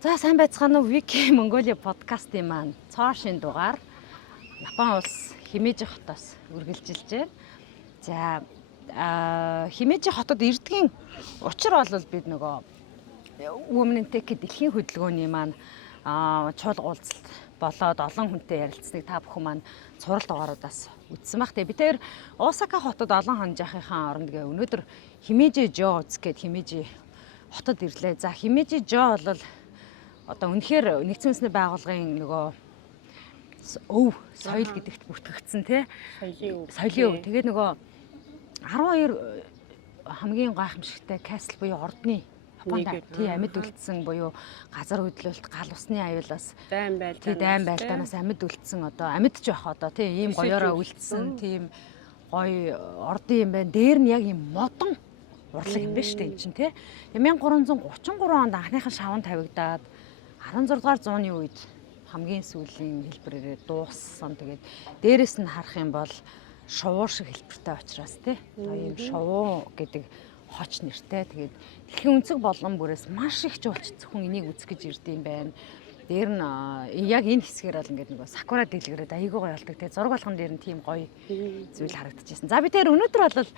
За сайн байцгаана уу Wiki Mongolia подкастын маань цаашийн дугаар Япон улс Химежи хотоос үргэлжилж байна. За Химежи хотод ирдгийн учир бол бид нөгөө Women in Tech дэлхийн хөдөлгөөний маань чуулга уулзалт болоод олон хүнтэй ярилцсныг та бүхэн маань цурал дугааруудаас үзсэн баг. Тэгээ бид тэр Осака хотод олон хонжийнхын оронд гээ өнөөдөр Химежи Жо үзэх гээд Химежи хотод ирлээ. За Химежи Жо бол одоо үнэхээр нэгдсэн үндэсний байгууллагын нөгөө соёл гэдэгт бүртгэгдсэн тий. Соёлын өв. Тэгээд нөгөө 12 хамгийн гайхамшигтай касл буюу ордны Японд тий амьд үлдсэн буюу газар хөдлөлт гал усны аюулаас дайн байлдаанаас тий дайн байлдаанаас амьд үлдсэн одоо амьд ч байх одоо тий ийм гоёороо үлдсэн тийм гоё ордын юм байна. Дээр нь яг ийм модон урлаг юм байна шүү дээ энэ чинь тий. 1333 онд анхныхан шаван тавигдаад 16 дугаар зууны үед хамгийн сүүлийн хэлбэрээр дууссан. Тэгээд дээрэс нь харах юм бол шувуу шиг хэлбэртэй учраас тий. Одоо ийм шувуу гэдэг хоч нэртэй. Тэгээд дэлхийн өнцөг болгон бүрээс маш их жуулч зөвхөн энийг үзэх гэж ирд юм байна. Дээр нь яг энэ хэсгээр бол ингээд нөгөө сакура дэлгэрээд айгүй гоё болдог. Тэгээд зураг болгон дээр нь тийм гоё зүйл харагдчихсан. За би тэр өнөөдөр бол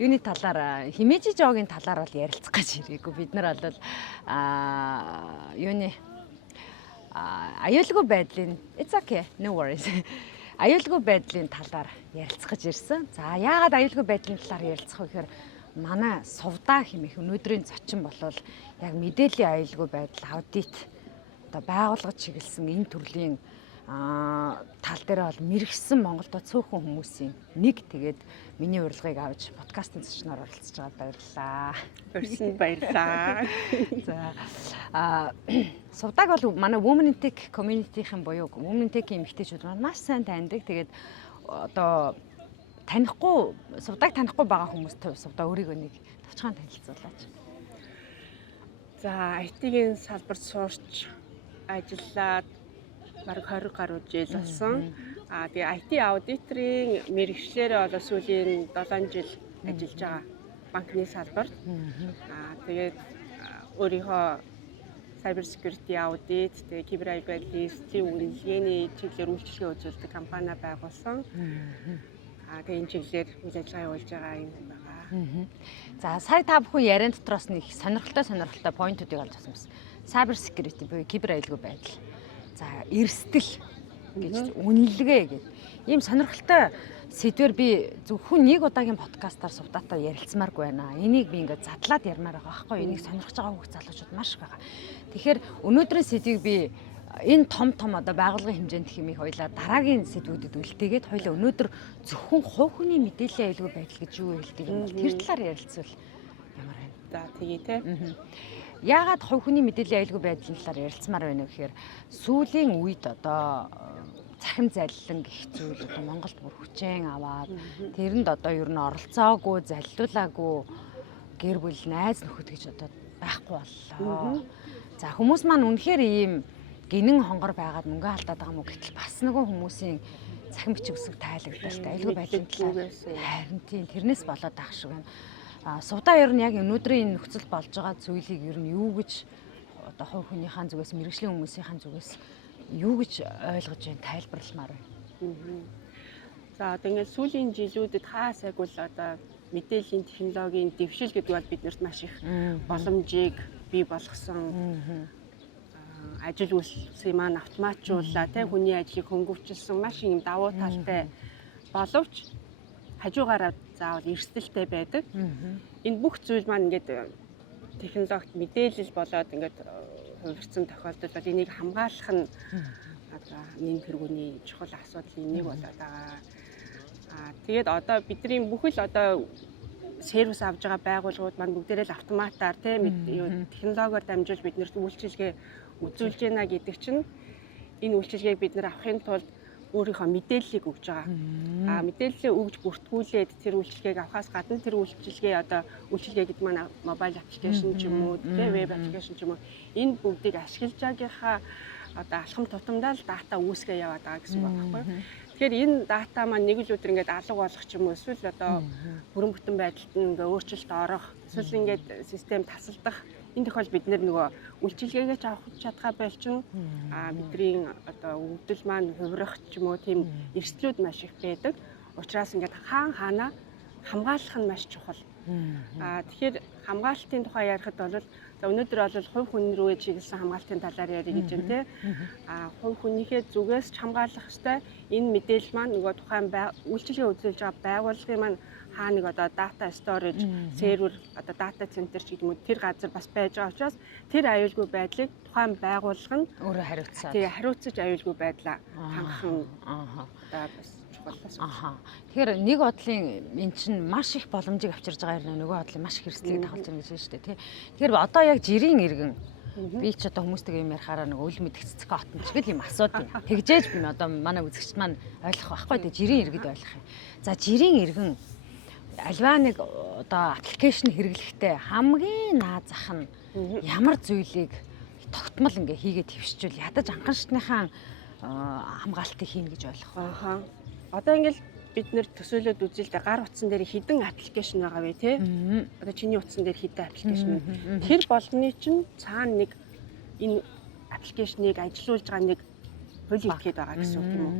юуны талаар Химежи Жогийн талаар бол ярилцах гэж ирээгүй. Бид нар бол юуны аюулгүй байдлын it's okay no worries. Аюулгүй байдлын талаар ярилцах гэж ирсэн. За яагаад аюулгүй байдлын талаар ярилцах вэ гэхээр манай сувдаа хэмээх өнөөдрийн зочин болвол яг мэдээллийн аюулгүй байдал аудит одоо байгууллагад чиглэсэн энэ төрлийн тал дээр бол мэрэгсэн Монголдо цөөхөн хүмүүсийн нэг тэгээд миний урилгыг авч подкастын зочноор оролцож байгаад баярлалаа. Баярлалаа. За сувдаг бол манай Women in Tech community-ийн буюу Women in Tech-ийн эмэгтэйчүүд маань маш сайн таньдаг. Тэгээд одоо танихгүй сувдаг танихгүй байгаа хүмүүст сувдаа өөрийгөө нэг товчхон танилцуулаач. За IT-ийн салбарт суурч ажиллаад бараг 20 гаруй жил болсон. Тэгээ IT аудиторын мэргэжлэр одоо сүүлийн 7 жил ажиллаж байгаа банкны салбарт. Тэгээд өөрийнхөө cyber security audit, тэгээ кибер аюулгүйн үнэлгээний чиглэлээр үйлчлэгээ үзүүлдэг компани байгуулсан. Тэгээ энэ чиглэлээр үйл ажиллагаа явуулж байгаа юм байгаа. За сая та бүхэн яриан дотроос нэг сонирхолтой поинтуудыг олж авсан байна. Cyber security буюу кибер аюулгүй байдал. За эрсдэл гэж үнэлгээ гэж. Ийм сонирхолтой сэдвэр би зөвхөн нэг удаагийн подкастаар сувдаатай ярилцмааргүй байна. Энийг би ингээд задлаад ярмаар байгаа байхгүй. Энийг сонирхож байгаа хүмүүс залуучууд маш их байгаа. Тэгэхээр өнөөдрийн сэдвийг би энэ том одоо байгууллагын хэмжээнд хэмээх хоёлаа дараагийн сэдвүүдэд үлдээгээд хоёлаа өнөөдөр зөвхөн хувь хүний мэдээллийн аюулгүй байдал гэж юу хэлдэг юм бол тэр талаар ярилцвал ямар байна? За тэгээ те. Яагаад хувь хүний мэдээллийн аюулгүй байдлын талаар ярилцмаар байна вэ гэхээр сүүлийн үед одоо цахим заллин гэх зүйл одоо Монголд бүр хүчээн аваад тэрэнд одоо ер нь оролцоогүй, заллуулаагүй гэр бүл найз нөхөд гэж одоо байхгүй боллоо. За хүмүүс маань үнэхээр ийм гинэн хонгор байгаад мөнгө алдаад байгаа юм уу гэтэл бас нөгөө хүмүүсийн цахим бичиг үсэг тайлагдaltaй аюулгүй байдлын талаар харин тийм тэрнээс болоод ах шиг байна. Сувдаа ер нь яг өнөөдрийн энэ нөхцөл болж байгаа зүйлийг ер нь юу гэж одоо хувь хүнийхэн зүгээс мэргэжлийн хүмүүсийн зүгээс юу гэж ойлгож байна тайлбарламаар байна. За одоо ингээд сүүлийн жилүүдэд хаас яг бол одоо мэдээллийн технологийн дэвшил гэдэг бол биднэрт маш их боломжийг бий болгосон. Ажил үйлсийг маань автоматжууллаа тий хүний ажлыг хөнгөвчлсөн маш их юм давуу талтай боловч хажуугаараа заавал эрсдэлтэй байдаг. Энэ бүх зүйл маань ингээд технологид мэдээлэл болоод ингээд хувирсан тохиолдолд бол энийг хамгаалах нь одоо нэн тэргүүний чухал асуудлын нэг болоод байгаа. Тэгээд одоо бидний бүхэл одоо сервис авж байгаа байгууллагууд маань бүгдээрээ л автоматар тийм технологиор дамжуулж биднэрт үйлчилгээ үзүүлж байна гэдэг чинь энэ үйлчилгээг бид нэр авахын тулд өөрийнхөө мэдээллийг өгж байгаа. Мэдээллээ өгж бүртгүүлээд тэр үйлчилгээг авахаас гадна тэр үйлчилгээ одоо үйлчилгээ гэдэг маань мобайл аппликейшн ч юм уу, веб аппликейшн ч юм уу энэ бүгдийг ашиглаж байгаагаа одоо алхам тутамдаа л дата үүсгээ яваад байгаа гэсэн үг байхгүй. Тэгэхээр энэ дата маань нэг л өдөр ингээд алга болох ч юм уу эсвэл одоо бүрэн бүтэн байдалд нь ингээд өөрчлөлт орох, эсвэл ингээд систем тасалдах Энэ тохиолдолд бид нөгөө үйлчилгээгээ авах чадгаа болчин бидний одоо өвдөл маань хувирах ч юм уу тийм эрсдлүүд маш их байдаг. Учираас ингээд хаана хамгаалах нь маш чухал. Тэгэхээр хамгаалтын тухай ярихад бол өнөөдөр бол хувь хүн рүү чиглэсэн хамгаалтын талаар ярих гэж байна те. Хувь хүнийхээ зүгээс ч хамгаалах ёстой. Энэ мэдээлэл маань нөгөө тухайн үйлчилгээ үзүүлж байгаа байгууллагын маань хаа нэг одоо data storage сервер одоо data center ч гэдэг юм уу тэр газар бас байж байгаа учраас тэр аюулгүй байдлыг тухайн байгууллага нь өөрөө хариуцаад. Тэгээ хариуцаж аюулгүй байдлаа хангах нь одоо бас чухал бас. Тэгэхээр нэг бодлын эн чинь маш их боломжийг авчирж байгаа юм нөгөө бодлын маш их хэрэгслийг дагуулж байна гэж байна шүү дээ тий. Тэгэхээр одоо яг жирийн иргэн би ч одоо хүмүүстэйгээ юм ярихаараа нэг үл мэдэх цэцэг отон ч гэл юм асуудаг. Тэгжээж би одоо манай үзэгчд маань ойлгох байхгүй тий жирийн иргэд ойлгох юм. За жирийн иргэн альва нэг одоо аппликейшн хэрэглэхдээ хамгийн наад зах нь ямар зүйлийг тогтмол ингээ хийгээд твшчүүл ядаж анхаарчныхаа хамгаалтыг хийнэ гэж ойлгох байна. Одоо ингээл бид нэр төсөөлөд үзэл дээ гар утсан дээр хідэн аппликейшн байгаа вэ те. Одоо чиний утсан дээр хідэн аппликейшн байна. Тэр болгоны чинь цаана нэг энэ аппликейшнийг ажилуулж байгаа нэг хууль этгээд байгаа гэсэн үг юм уу?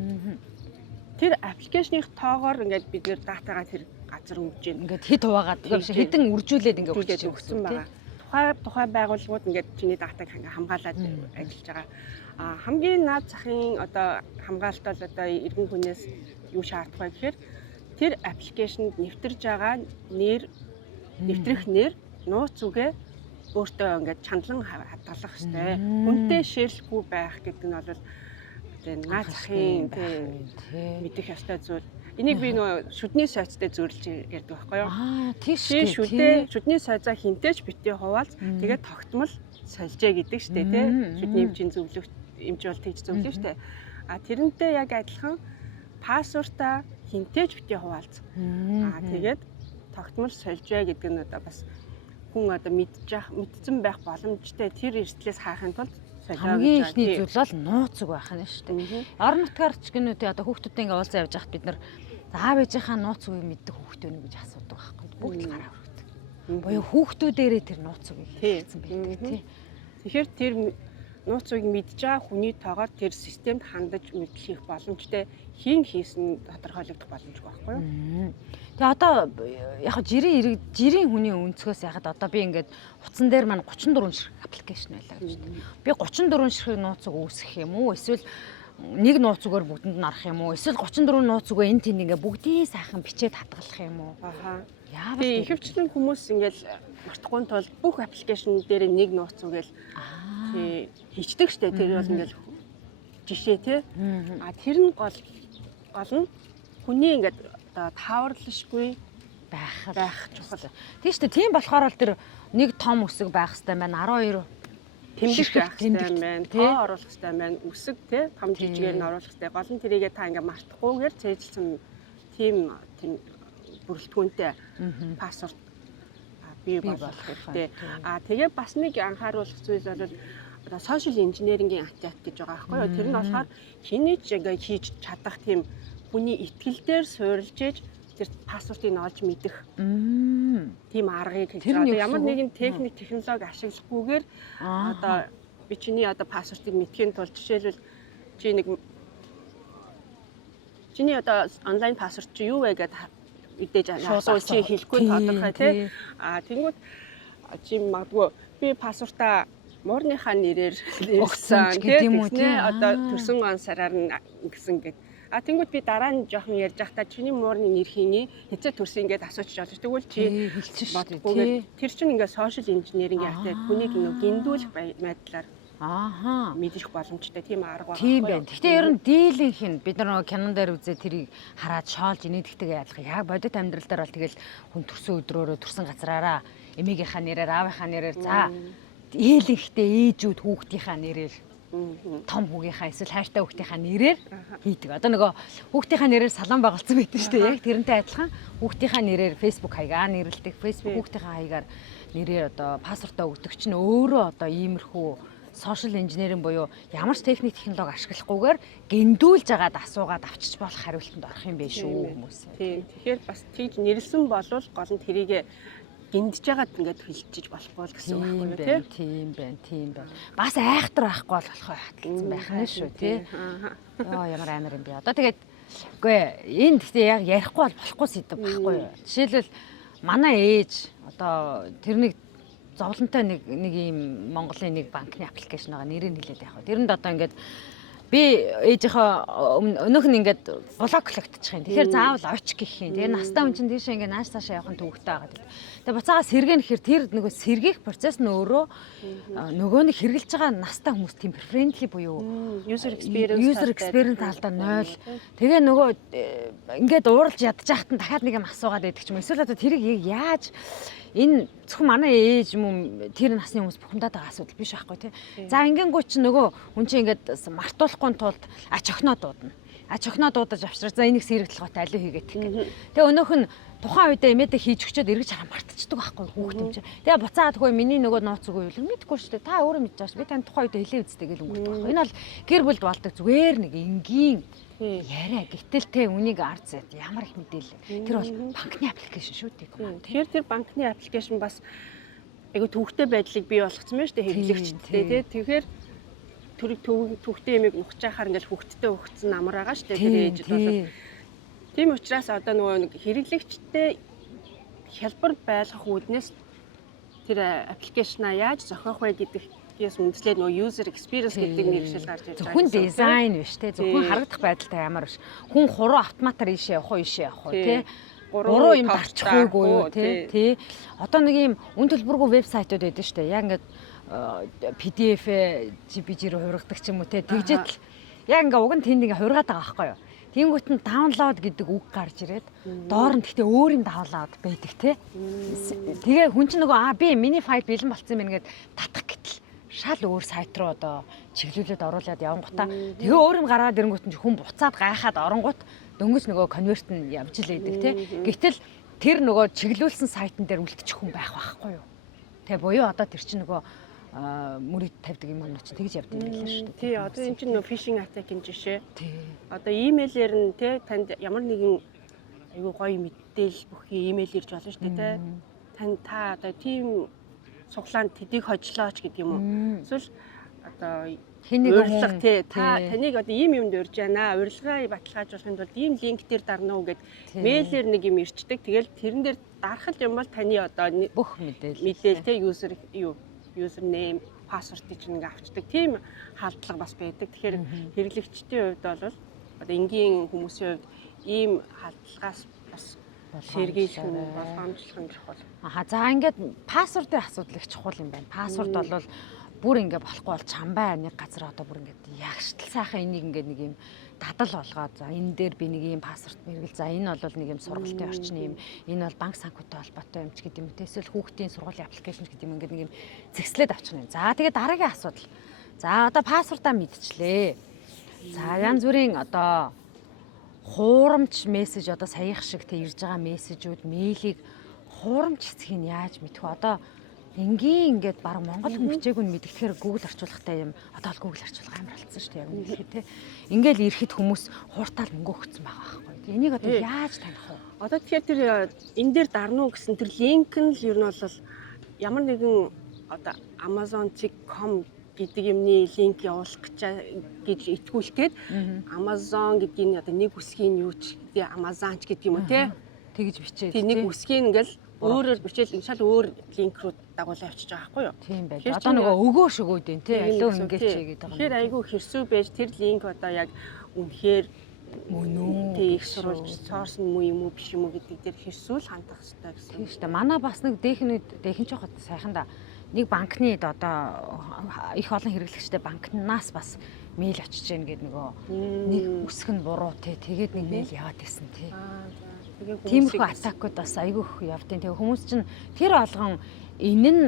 Тэр аппликейшнийг тоогоор ингээд бид нэр датагаа тэр газар өгж гин. Ингээд хэд хуваагаад хэдэн үржүүлээд ингээд өгсөн байгаа. Тухай байгууллагууд ингээд чиний датаг хамгаалаад ажиллаж байгаа. Хамгийн наад захын одоо хамгаалалт бол одоо иргэн хүнээс юу шаардах вэ гэхээр тэр аппликейшнд нэвтэрж байгаа нэвтрэх нэр нууц үгээ өөртөө ингээд чандлан хадгалах хэрэгтэй. Хүнтэй ширлэхгүй байх гэдэг нь бол наад захын мэдэх ёстой зүйл. Энийг би нөгөө шүдний сайцтай зөөрлж ярьдаг байхгүй юу? Тийм шүдний сайзаа хинтээч битээ хуваалц тэгээд тогтмол сольжээ гэдэг штэ тий. Шүдний эмчийн зөвлөгч эмч бол тэгж зөвлөж штэ. Тэрнтэй яг адилхан пассвортаа хинтээч битээ хуваалц. Тэгээд тогтмол сольжээ гэдэг нь одоо бас хүн одоо мэдсэн байх боломжтой тэр эрсдлээс хаахын тулд хамгийн ихний зүйл бол нууц үг байх нь шүү дээ. Орон нутгаар ч гэнэ үү одоо хүүхдүүдтэй ингээ уулзаа явж байхад бид нар аав ээжийнхаа нууц үгийг мэддэг хүүхдүүд үү гэж асуудаг байхгүй. Бүгд л гараа хүрдэг. Боёо хүүхдүүдээрээ тэр нууц үгийг хэлсэн байдаг тий. Тэгэхээр тэр нууц үгийг мэдж байгаа хүний тоогоор тэр системд хандаж үйлчлэх боломжтой хийсэн тодорхойлогдох боломжгүй байхгүй юу? Тэгээ одоо яг жирийн хүний өнцгөөс яхад одоо би ингээд утсан дээр маань 34 ширхэг аппликейшн байлаа гэж байна. Би 34 ширхэг нууцыг үүсгэх юм уу? Эсвэл нэг нууц үгээр бүгдэнд нь арах юм уу? Эсвэл 34 нууц үгээ энэ тэнд ингээ бүгдийг сайхан бичээд хадгалах юм уу? Тэгээ ихэвчлэн хүмүүс ингээл мартахгүй тул бүх аппликейшн дээр нэг нууц үгээл хийчдэг штэ. Тэр бол ингээл жишээ тий. Тэр нь гол нь хүний ингээд тааварлашгүй байх чухал. Тийм шүү дээ. Тийм болохоор л тэр нэг том үсэг байх хэрэгтэй байна. 12 тэмдэг байх хэрэгтэй байна. Тоо оруулах хэрэгтэй байна. Үсэг тий том жижигээр нь оруулах хэрэгтэй. Гол нь тэрийгээ та ингээ мартахгүйгээр цээжилсэн тийм бүрэлдэхүүнтэй пассворд бий болгох хэрэгтэй. Тэгээ бас нэг анхааруулах зүйл бол одоо сошиал инженерингийн ачаат гэж байгаа байхгүй юу? Тэр нь болохоор хэний ч ингээ хийж чадах тийм хүний итгэл дээр суурилж ээж тэр пассвортыг олж мэдэх тийм аргыг хийж байгаа. Ямар нэгэн техник технологи ашиглахгүйгээр одоо би чиний одоо пассвортыг мэдхийн тулд жишээлбэл чиний одоо онлайн пассворт чи юу вэ гэдэг мэдээж асуул чи хэлэхгүй тодорхой тий. Тэнгүүд чи магадгүй би пассвортаа муурныхаа нэрээр өгсөн гэдэг юм уу тий. Одоо төрсөн он сараар нь гэсэн гэдэг. Тэнгүүд би дараа нь жоохон ярьж байхдаа чиний муурны нэр хийнэ хэзээ төрсөн ингээд асууж болж тэгвэл чи бодохгүйгээр тэр чинь ингээд сошиал инженеринг яатай хүнийг нэг гиндүүлэх байдлаар мэдэх боломжтой тийм арга байна. Тийм байна. Гэхдээ ер нь дийлийнх нь бид нар кинон дээр үзээ тэрийг хараад шоолж инээдэгтэйгээ ядлах. Яг бодит амьдрал дээр бол тэгэл хүн төрсөн өдрөөрөө төрсөн газраараа эмээгийнхаа нэрээр аавынхаа нэрээр за ээлийнхтэй ээжүүд хүүхдийнхаа нэрээр том хүүгийнхаа эсвэл хайртай хүүхдийнхаа нэрээр хийдэг. Одоо нөгөө хүүхдийнхаа нэрээр салан байгуулсан байдаг шүү дээ. Яг тэрнтэй адилхан хүүхдийнхаа нэрээр Facebook хаягаа нэрлэдэг. Facebook хүүхдийнхаа хаягаар нэрээр одоо пассвортоо өгдөг чинь өөрөө одоо иймэрхүү сошиал инженеринг буюу ямар ч техник технологи ашиглахгүйгээр гиндүүлж агаад асуугаад авчиж болох хариултанд орох юм биш үү хүмүүс. Тийм. Тэгэхээр бас тэгж нэрлсэн болвол гол нь тэрийг гиндж яагаад ингээд хилчиж болохгүй л гэсэн үг байхгүй тийм байна. Бас айхтар байхгүй болохоо хатгалсан байх нь шүү тий. Ямар амар юм бэ. Одоо тэгээд үгүй энд гэхдээ яг ярихгүй болохгүй сэдв байхгүй юу. Жишээлбэл манай ээж одоо тэр нэг зовлонтой нэг ийм Монголын нэг банкны аппликейшн байгаа нэрийг хэлээд яг. Тэрэнд одоо ингээд би ээжийнхээ өнөөх нь ингээд блоклогдчих юм. Тэгэхээр заавал оч гэх юм. Тэгээ настай хүн чинь тийшээ ингээд нааш цаашаа явах нь төвөгтэй байгаа гэдэг. Тэгээ буцаага сэргэн гэхээр тэр нөгөө сэргийх процесс нь өөрөө нөгөө нэг хэрэгжилж байгаа настай хүмүүс тийм friendly буюу user experience талдаа 0. Тэгээ нөгөө ингээд ууралж ядчих хат дахиад нэг юм асуугаад байдаг ч юм. Эсвэл одоо тэрийг яаж энэ зөвхөн манай ээж юм тэр насны хүмүүс бухимдаад байгаа асуудал биш байхгүй тий. За ингэнгүү чи нөгөө хүн чинь ингээд мартуулахгүй тулд ач охиноо дуудана. Ач охиноо дуудаж авчраа за энийг сэрэг толгойтой алив хийгээд гэх. Тэгээ өнөөх нь тухайн үедээ эмээдээ хийж өчөөд эргэж хараа мартчихдаг байхгүй хүүхд юм чи. Тэгээ буцаад хөөе миний нөгөө нууц үгүй юу мэдгүй шүү дээ. Та өөрөө мэдж байгаа ш. Би тань тухайн үедээ хэлээ үзтээ гэл өнгөрдөг байхгүй. Энэ бол гэр бүлд болдог зүгээр нэг энгийн яриа. Гэтэл те үнийг ард зэт ямар их мэдээлэл. Тэр бол банкны аппликейшн шүү дээ. Тэгэхээр тэр банкны аппликейшн бас айгу төвхтэй байдлыг бий болгоцсон байна шүү дээ хэрэглэгчтэй тий. Тэгэхээр төрөг төвхтэй ямиг нухчаахаар ингээл хөвгттэй өгцөн амар байгаа шүү дээ тэр ээжд бол. Тийм учраас одоо нөгөө нэг хэрэглэгчтэй хялбар байлгах үүднээс тэр аппликейшнаа яаж зохиох вэ гэдэгээс үндэслээд нөгөө user experience гэдэг нэршил гарч ирж байгаа. Зөвхөн дизайн биш те зөвхөн харагдах байдалтай ямар биш. Хүн хуруу автоматар ийшээ явах уу ийшээ явах уу те. Гурван юм дарчихгүй юу тий. Одоо нэг юм үн төлбөргүй вебсайтууд байдаг шүү дээ. Яг ингээд PDF JPG руу хургадаг ч юм уу те. Тэгжээл яг ингээд уг нь тэнд ингээд хургаад байгаа байхгүй юу. Тэнгүүт нь download гэдэг үг гарч ирээд доор нь гэхдээ өөр юм download байдаг те. Тэгээ хүн чинь нөгөө би миний файл бэлэн болцсон юм гээд татах гэтэл шал өөр сайт руу одоо чиглүүлээд оруулаад явангуудаа тэгээ өөр юм гараад ирэнгүүт нь хүн буцаад гайхаад оронгууд дөнгөж нөгөө конверт нь явж л байдаг те. Гэтэл тэр нөгөө чиглүүлсэн сайтн дээр үлдчих хүн байх байхгүй юу. Тэгээ буюу одоо тэр чинь нөгөө мөрөд тавьдаг юм уу чи тэгж явд юм байлаа шүү дээ. Тий, одоо энэ чинь нөгөө фишинг атакын жишээ. Тий. Одоо имэйлээр нь те танд ямар нэгэн айгүй гоё мэдээлэл бүхий имэйл ирж болно шүү дээ те. Тань та одоо тийм суглаанд тэдийг хожлооч гэдэг юм уу. Эсвэл одоо урилга тий та таныг одоо ийм юмд урьж байна. Урилгаа баталгаажуулахын тулд ийм линк дээр дарна уу гэд мэйлээр нэг юм ирчдэг. Тэгэл тэрэн дээр дарах юм бол таны одоо бүх мэдээлэл тий user name, password чинь ингээ авчдаг. Тийм халдлага бас байдаг. Тэгэхээр хэрэглэгчдийн хувьд бол одоо энгийн хүмүүсийн хувьд ийм халдлагаас бас сэргийлэх нь болгоомжлох нь чухал. За ингээд пассвордын асуудал их чухал юм байна. Пассворд бол бүр ингээ болохгүй бол чамбай нэг газар одоо бүр ингээд ягштал сайхан энийг ингээд нэг юм дадал болгоод за энэ дээр би нэг юм пассворд мэргэл за энэ бол нэг юм сургалтын орчин юм энэ бол банк санхүүтэй холбоотой юм ч гэдэг юм. Эсвэл хүүхдийн сургуулийн аппликейшн гэдэг юм ингээд нэг юм зэгслээд авчих юм. За тэгээ дараагийн асуудал. За одоо пассвордаа мэдчихлээ. За янз бүрийн одоо хуурамч мессеж одоо саяхан шиг тэ ирж байгаа мессежүүд мэйлийг хуурамч хэсгийг яаж мэдэх вэ? Одоо энгийн ингээд баг монгол хүн хичээгүй нь мэдгэхээр Google орчуулгатай юм. Одоо л Google орчуулга амар болцсон шүү дээ яг үнэхээр тий. Ингээл ирэхэд хүмүүс хууртаал мөнгө өгсөн байгаа байхгүй. Энийг одоо яаж таних вэ? Одоо тэгэхээр тэр энэ дээр дарна уу гэсэн тэр линк нь л ер нь бол ямар нэгэн одоо Amazon.com гэдэг юмны линк явуулах гэж итгүүлэхэд Amazon гэдгийг одоо нэг үсгийн юу ч гэдэг Amazon ч гэдэг юм уу тий. Тэгж бичээд тий нэг үсгийн ингээл өөрөөр бичээл шал өөр линк руу дагуулж авчиж байгаа байхгүй юу? Тийм байж. Одоо нөгөө өгөөш өгөөд юм тий. Алуу ингэж чигээд байгаа. Тэгэхээр айгүй хэрсүү байж тэр линк одоо яг үнэхээр мөн үү? Тий их сурвалж сорс нь муу юм уу биш юм уу гэдэг дээр хэрсүүл хандах хэрэгтэй гэсэн. Тийм шүү дээ. Манай бас нэг дээхэн ч хот сайхан да. Нэг банкны одоо их олон хэрэглэгчтэй банкнаас бас мэйл очиж гэн гэдэг нөгөө нэг үсэг нь буруу тий. Тэгээд нэг мэйл яваад байсан тий. Тиймэрхүү атакууд бас айгүйх явдیں۔ Тэгээ хүмүүс чинь тэр олгон энэ нь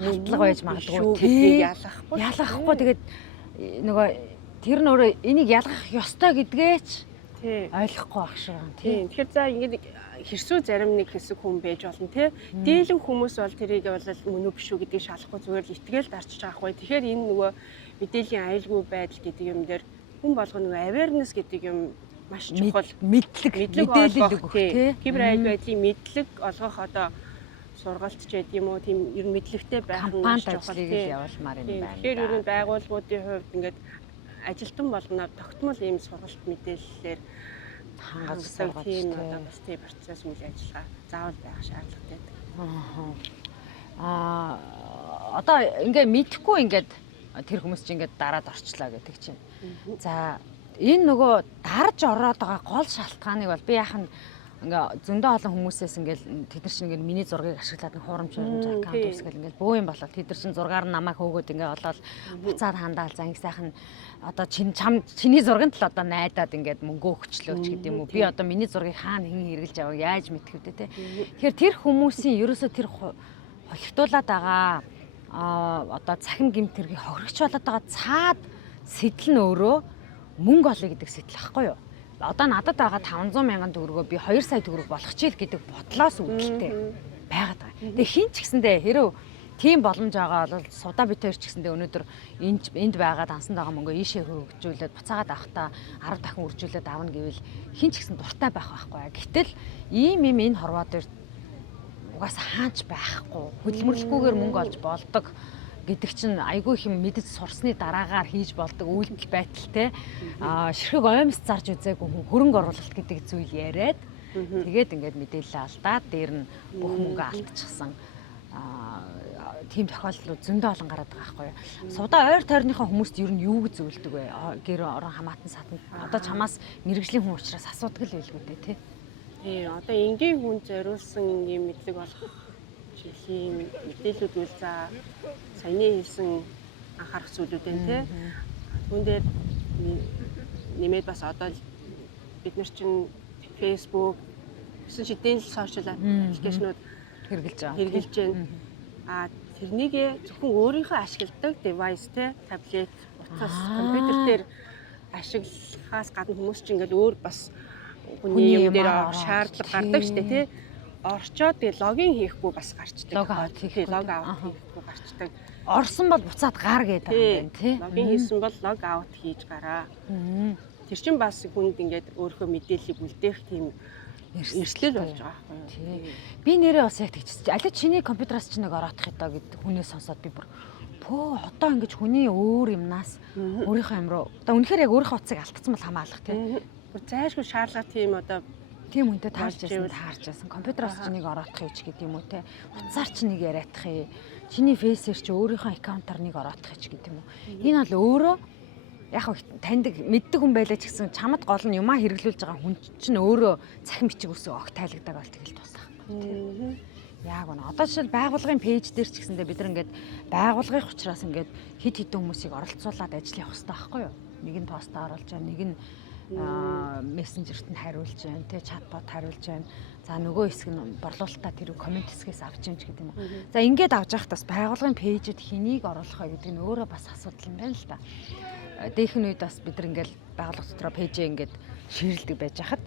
халдлага байж магадгүй тий. Ялгахгүй тэгээд нөгөө тэр нь өөрөө энийг ялгах ёстой гэдгээч тий ойлгохгүй байх шиг байна тий. Тэгэхээр за ингээд хэрсүү зарим нэг хэсэг хүн байж болно тий. Дийлэн хүмүүс бол тэрийг бол мөн үү биш үү гэдгийг шалахгүй зүгээр л итгэл дарчиж байгаа хгүй. Тэгэхээр энэ нөгөө мэдээллийн аюулгүй байдал гэдэг юм дээр хүн болгоно нөгөө awareness гэдэг юм маш чухал мэдлэг мэдээлэл өгөх тий. Кибер аюул байдлын мэдлэг олгох одоо сургалт ч гэдэг юм уу тийм ер нь мэдлэгтэй байх нь компанид ажлыг л явуулмаар юм байна. Тэгэхээр ер нь байгууллагуудын хувьд ингээд ажилтан болгоно тогтмол ийм сургалт мэдээллээр хангаж сургаж тийм одоо бас тийм процесс үйл ажиллагаа заавал байх шаардлагатай байдаг. Одоо ингээ мэдхгүй ингээд тэр хүмүүс чинь ингээд дараад орчлоо гэдэг чинь. За энэ нөгөө дарж ороод байгаа гол шалтгааныг бол би яхаа ингээ зөндөө олон хүмүүсээс ингээл тэд нар чинь ингээл миний зургийг ашиглаад хуурамч аккаунт үүсгэл ингээл бөө юм болол тэд нар чинь зургаар намайг хөөгөөд ингээ олоод буцаад хандаал за ингэ сайхан одоо чиний зурганд л одоо найдаад ингээд мөнгө өгчлөөч гэдэг юм уу би одоо миний зургийг хаана хэн хэрглэж аваа яаж мэдэх вэ те. Тэгэхээр тэр хүмүүсийн ерөөсөө тэр холигтуулаад байгаа одоо цахим гэмт хэргийг хохирогч болоод байгаа цаад сэтэл нь өөрөө мөнгө олё гэдэг сэтэл ахгүй юу? Одоо надад байгаа 500 мянган төгрөгөө би 2 сая төгрөг болгох чийл гэдэг бодлоос үүдэлтэй байгаад байгаа. Тэгээ хин ч гэсэндээ хэрэв тийм боломж байгаа бол сувда бит хоёр ч гэсэндээ өнөөдөр энд байгаа дансанд байгаа мөнгөө ийшээ хөгжүүлээд буцаагаад авахтаа 10 дахин үржүүлээд авна гэвэл хин ч гэсэн дуртай байх байхгүй. Гэтэл ийм энэ хорвоо дээр угаас хаач байхгүй хөдөлмөрлөхгүйгээр мөнгө олж болдог гэдэг чинь айгүй их мэдэж сурсны дараагаар хийж болдог үйлдэл байдалтай ширхэг оймс зарж үзээгүй хүн хөрөнгө оруулалт гэдэг зүйл яриад тэгээд ингээд мэдээлэл алдаад дээр нь бүх мөнгө алдчихсан тийм тохиолдлууд зөндөө олон гараад байгаа байхгүй юу. Сувда ойр тойрныхоо хүмүүст ер нь юу гэж зөвлөдөг вэ? Гэр орон хамаатан сатанд одоо чамаас мэрэгжлийн хүн учраас асуудаг л байлгүй дээ тий. Тий, одоо энгийн хүн зориулсан юм мэдлэг болох жилийн мэдээлэлүүд үл за саяны хэлсэн анхаарах зүйлүүд энэ тий. Түүн дээр нэмээд бас одоо бид нар чинь Facebook гэсэн шидэн сошиал аппликейшнууд хэрэгжилж байна. Тэрнийг зөвхөн өөрийнхөө ашигладаг девайс тий таблет, утас, компьютер дээр ашиглахаас гадна хүмүүс чинь ингээд өөр бас хүний юм дээр шаардлага гардаг шүү дээ тий. Орчоод тэгээ логин хийхгүй бас гарчдаг. Лог аут хийхгүй гарчдаг. Орсон бол буцаад гар гэдэг юм байна тий. Логин хийсэн бол лог аут хийж гараа. Тэр чинь бас хүнд ингээд өөрийнхөө мэдээллийг үлдээх тийм эрсдэл болж байгаа байхгүй юу. Би нэрээ бас яг тэгчихсэн. Аль чиний компьютераас чи нэг ороодох ёдоо гэд хүнээс сонсоод би бүр пөө одоо ингэж хүний өөр юмнаас өөрийнхөө юм руу одоо үнэхээр яг өөрийнхөө утсыг алдсан бол хамаалах тий. Зайшгүй шаардлага тийм одоо тийм үнтэй таарч байсан. Компьютераас чи нэг ороодох юм ч гэдэг юм уу те. Утсаар чи нэг яриадах юм. Чиний фейсээр чи өөрийнхөө аккаунтаар нэг ороодох юм ч гэдэг юм уу. Энэ бол өөрөө яг таньдаг мэддэг хүн байлаа ч гэсэн чамд гол нь юмаа хэрэглүүлж байгаа хүн чинь өөрөө цахим бичиг үсэг огт тайлагдаг бол тэгэл тусах. Яг гоо. Одоо жишээл байгууллагын пэйж дээр ч гэсэндээ бид нар ингээд байгууллагын учраас ингээд хид хідэн хүмүүсийг оролцуулаад ажил явах хэрэгтэй байхгүй юу? Нэг нь постоо оруулж байгаа, нэг нь мессенжерт нь хариулж байна, тэ чатбот хариулж байна. За нөгөө хэсэг нь борлуулалтаа тэр комент хэсгээс авч юмч гэдэг юм уу. За ингээд авч явах тас байгууллагын пэйжэд хэнийг оруулах вэ гэдэг нь өөрөө бас асуудал юм байна л да. Дээхэн үед бас бид нар ингээд байгууллага дотроо пэйжээ ингээд ширэлдэг байж хахад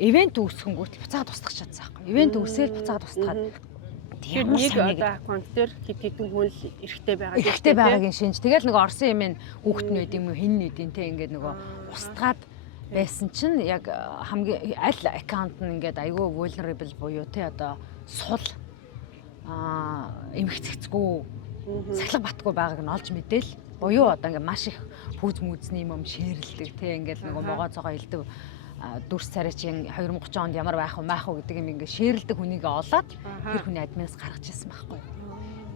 ивент үүсгэнгүүт буцаад устгах чадсан байхгүй. Ивент үүсэл буцаад устгаад тэр нэг одоо аккаунт дээр хэд хэдэн хүн эрэхтэй байгаа. Эрэхтэй байгаагийн шинж. Тэгэл нөгөө орсон юм ин хүүхэд нь байд юм уу хин нэдин те ингээд нөгөө устгаад байсан чинь яг хамгийн аль аккаунт нь ингээд айгүй vulnerable буюу те одоо сул эмхцэгцгүй сахилга батгүй байгааг нь олж мэдээл буюу одоо ингээд маш их пүүз мүүзний юм шеэрлдэг те ингээд нөгөө могоо цогоо илдэг дүрс царай чинь 2030 онд ямар байх вэ гэдэг юм ингээд шеэрлдэг хүнийг олоод тэр хүний админаас гаргаж ирсэн байхгүй.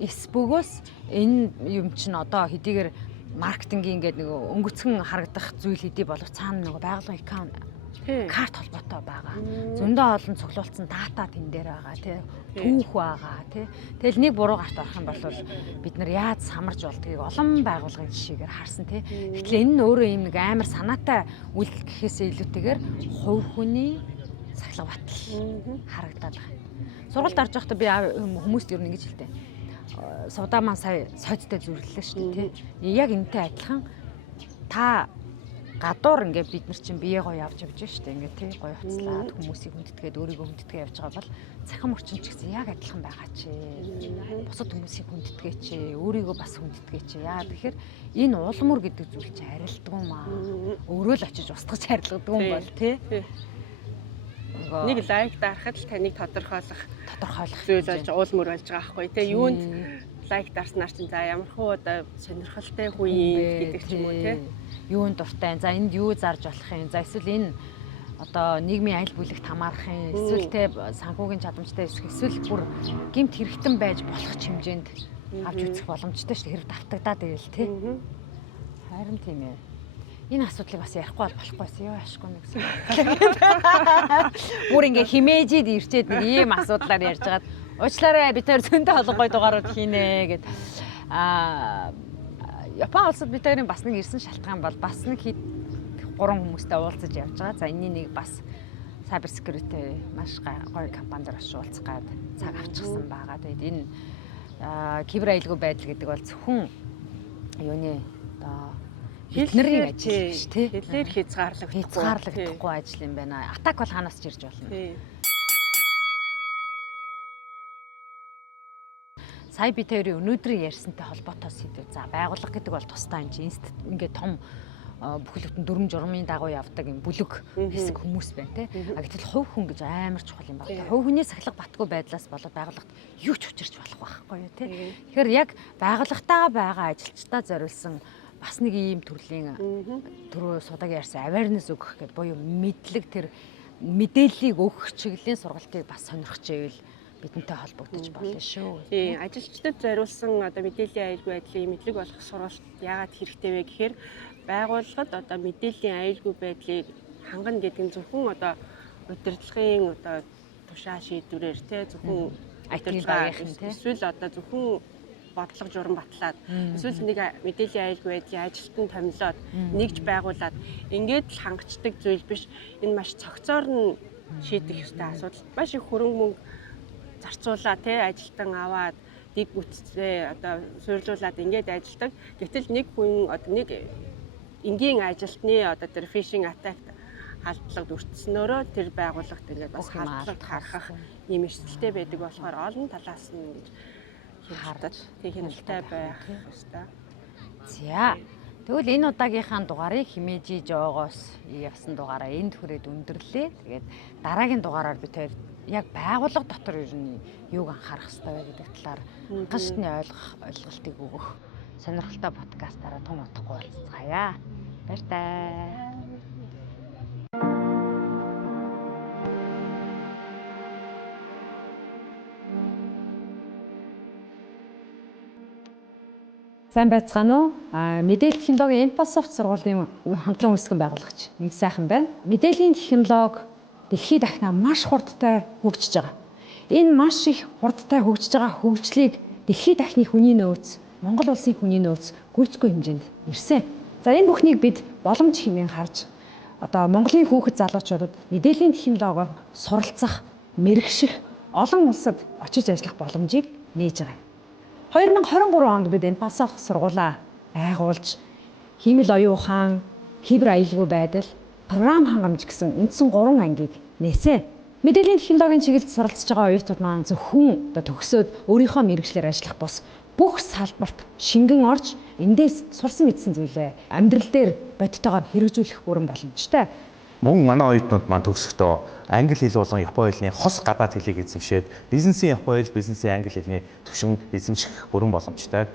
Эсбөгөөс энэ юм чинь одоо хэдийгээр маркетингийн ингээд нэг өнгөцгөн харагдах зүйл хэдий болов цаана нэг байгууллагын аккаунт карт холбоотой байгаа. Зөндөө олон цуглуулсан дата тэн дээр байгаа тий. Түүх байгаа тий. Тэгэл нэг буруу гарт орох юм бол бид нар яаж самарч болдгийг олон байгууллагын жишээгээр харсан тий. Гэтэл энэ нь өөрөө юм нэг амар санаатай үйлдэл гэхээсээ илүүтэйгээр хувь хүний сахилга батал харагдаад байгаа. Сургалт орж байхдаа би хүмүүст ер нь ингэж хэлдэг. Сувда маань сая сойдтой зүрлэлээ шүү дээ тий. Яг энэтэй адилхан та гадуур ингээд бид нар чинь бие гоё явж шүү дээ ингээд тий гоё хуцлаад хүмүүсийг хүндэтгээд өөрийгөө хүндэтгээ явж байгаа бол цахим орчин ч гэсэн яг адилхан байгаа чи. Бусад хүмүүсийг хүндэтгээ чи, өөрийгөө бас хүндэтгээ чи. Яа тэгэхээр энэ уулмөр гэдэг зүйл чи арилдаг юм аа. Өөрөө л очиж устгаж харилгадаг юм бол тий. нэг лайк дарахад л таныг тодорхойлох зүйл болж уул мөр болж байгаа байхгүй тий. Юунд лайк дарснаар чинь за ямархуу одоо сонирхолтой үе гэдэг ч юм уу тий. Юунд дуртай. За энд юу зарж болох юм. За эсвэл энэ одоо нийгмийн аль бүлэгт хамаарах юм. Эсвэл те санхүүгийн чадамжтай эсвэл бүр гэмт хэрэгтэн байж болох хэмжээнд авч үзэх боломжтой шүү дээ. Хэрэг давтагдаад ивэл те. Харин тийм ээ. Энэ асуудлыг бас ярихгүй болохгүй байсан. Яа ашгүй нэг гэсэн. Бүр ингээ химээжид ирчээд нэг ийм асуудлаар ярьж хагаад уучлаарай бид хоёр зөндөө холгой дугаарууд хийнэ гэд Япон улсад бид хоёрын бас нэг ирсэн шалтгаан бол бас нэг 3 хүмүүстэй уулзаж явж байгаа. За энэний нэг бас cyber security маш гоё компанидор бас уулзах гад цаг авчихсан байгаа. Тэгээд энэ кибер аюулгүй байдал гэдэг бол зөвхөн юуны одоо хэлнэрийн ажил биш тий. Хэлээр хязгаарлагдахгүй ажил юм байна. Атак бол ханаас ч ирж болно. Сая бид хоёрын өнөөдрийн ярьсантай холбоотой сэдв. За байгууллага гэдэг бол тусдаа ингээд том бүхэл бүтэн дүрм журмын дагуу явдаг юм бүлэг хэсэг хүмүүс байна тий. Гэтэл хувь хүн гэж амар чухал юм байна. Хувь хүний сахилга батгүй байдлаас болоод байгууллагт юу ч учирч болох байхгүй юу тий. Тэгэхээр яг байгууллагатаа байгаа ажилчдаа зориулсан бас нэг ийм төрлийн түрүү судагийн ярьсан awareness өгөх гэдэг буюу мэдлэг тэр мэдээллийг өгөх чиглэлийн сургалтыг бас сонирхож ивэл бидэнтэй холбогдож болно шүү. Тийм, ажилчдад зориулсан одоо мэдээллийн аюулгүй байдлын мэдлэг болгох сургалт яагаад хэрэгтэй вэ гэхээр байгууллагад одоо мэдээллийн аюулгүй байдлыг хангана гэдэг нь зөвхөн одоо удирдлагын одоо тушаа шийдвэрээр те зөвхөн эсвэл одоо зөвхөн бодлого журам батлаад эсвэл нэг мэдээллийн аюулгүй байдлын ажилтан томилоод нэгж байгуулад ингээд л хангацдаг зүйл биш. Энэ маш цогцоор нь шийдэх ёстой асуудал. Маш их хөрөнгө мөнгө зарцуулаад те ажилтан аваад дэг бүтцээ одоо суйрлуулад ингээд ажилдаг. Гэтэл нэг хүн одоо нэг энгийн ажилтны одоо тэр фишинг атакт халдлагад өртснөөрөө тэр байгууллагт ингээд бас халдлага харах юм эрсдэлтэй байдаг болохоор олон талаас нь ингэж хараад тэг хяналттай байх ёстой. За тэгвэл энэ удаагийнхаа дугаарыг химээжи жоогоос явсан дугаараа энд хүрээд өндөрлөө. Тэгээд дараагийн дугаараар бид хоёр яг байгууллага дотор ер нь юуг анхаарах хэрэгтэй вэ гэдэг талаар гашны ойлголтыг өгөх сонирхолтой подкастаараа том утгагүй уулзцаая. Баяртай. Сайн байцгаана уу? Мэдээллийн технологийн Infosoft сургуулийн хамтран үүсгэн байгуулагч нэг сайхан байна. Мэдээллийн технологи дэлхийд дахинаа маш хурдтай хөгжиж байгаа. Энэ маш их хурдтай хөгжиж байгаа хөгжлийг дэлхийд дахины хүний нөөц, Монгол улсын хүний нөөц гүйцэтгэх хэмжээнд ирсэн. За энэ бүхнийг бид боломж хэмээн харж одоо Монголын хүүхэд залуучуудад мэдээллийн технологиор суралцах, мэрэгших олон улсад очиж ажиллах боломжийг нээж байгаа. 2023 онд бид Infosoft сургуулаа байгуулж хиймэл оюун ухаан, кибер аюулгүй байдал, програм хангамж гэсэн үндсэн 3 ангийг нээсэн. Мэдээллийн технологийн чиглэлд суралцж байгаа оюутнууд маань зөвхөн төгсөөд өөрийнхөө мэргэжлээр ажиллах бус бүх салбарт шингэн орж эндээс сурсан мэдсэн зүйлээ амьдрал дээр бодтойгоор хэрэгжүүлэх бүрэн боломжтой. Мөн манай оюутнууд маань төгсөхдөө англи хэл болон япон хэлний хос гадаад хэлийг эзэмшээд бизнесийн япон хэл, бизнесийн англи хэлний түвшин эзэмших бүрэн боломжтой.